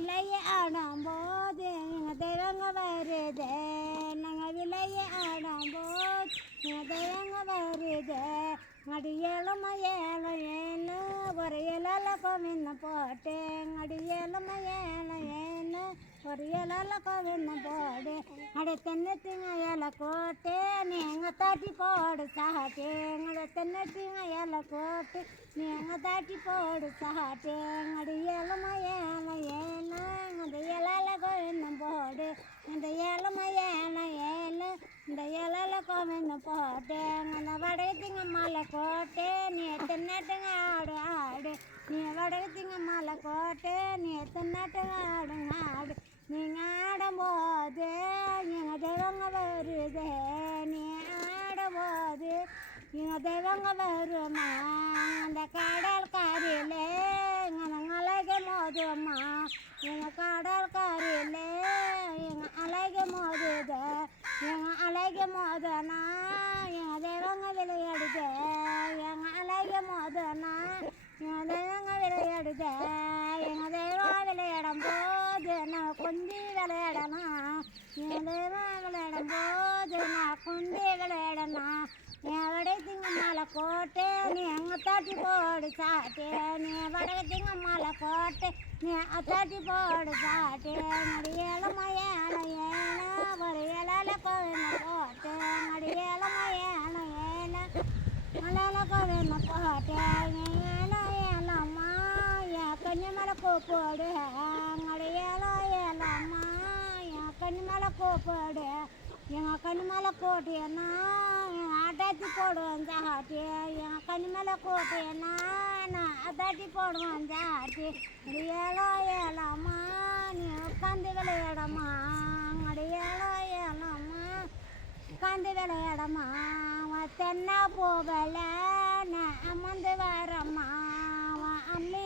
விளையாடும் போது எங்கள் தெய்வங்க வருது நாங்கள் விளையாடும் போது எங்கள் தெய்வங்க வருது அடி ஏழும ஏழு ஏழு ஒரு இலால கோவிந்த போட்டு அடி ஏழும ஏழு ஏழு ஒரு இலால கோவிந்த போடு அட தென்னத்திங்க இலை கோட்டு நீங்க தாட்டி போடு சாட்டேன் அடி தென்னத்திங்க ஏழை கோட்டு நீங்க தாட்டி போடு சாட்டேன் அடி ஏழும ஏழ ஏழு அந்த ஏழால கோவிந்தம் போடு. இந்த ஏழும ஏழ ஏழு இந்த ஏழால கோவிந்தம் போட்டேன் அந்த வடகத்திங்க மலை கோட்டு நீ தென்னட்டுங்க ஆடு ஆடு. நீ வடகத்திங்க மலை கோட்டு நீ தென்னட்டுங்க ஆடுங்க ஆடு. நீங்கள் ஆடும்போது எங்கள் தெய்வங்க வருது நீ ஆடும்போது எங்கள் தெய்வங்க வருமா? விளையாடும் போது நான் குந்தி விளையாடணும் என் வடத்திங்க மேலே கோட்டு நீ எங்க தாட்டி போடு சாட்டு. நீ வடகத்திங்க மேலே கோட்டு நீ தாட்டி போடு சாட்டு. நடி ஏழமா ஏழ ஏழ ஒரு ஏழால கோவிந்த போட்டு நடி ஏழமா ஏழ ஏழ மலையாள கோவிந்த போட்டு ஏழ ஏழம்மா என் கண்ணி மேலே கூப்பிடு அடி ஏழ ஏழம்மா என் கண்ணி மேலே கூப்பிடு எங்கள் கண்ணு மேலே கோட்டியன்னா என் அட்டாச்சி போடுவேன் ஜாட்டி என் கண்ணு மேலே கோட்டியன்னா நான் அட்டாச்சி போடுவேன் ஜாட்டி அடி ஏழோ ஏழாம்மா நீ உட்காந்து விளையாடம்மா. அடி ஏழோ ஏழாம்மா உட்காந்து விளையாடம்மா. அவன் தென்னை போகல நான் அமர்ந்து வரம்மா. அவன் அள்ளி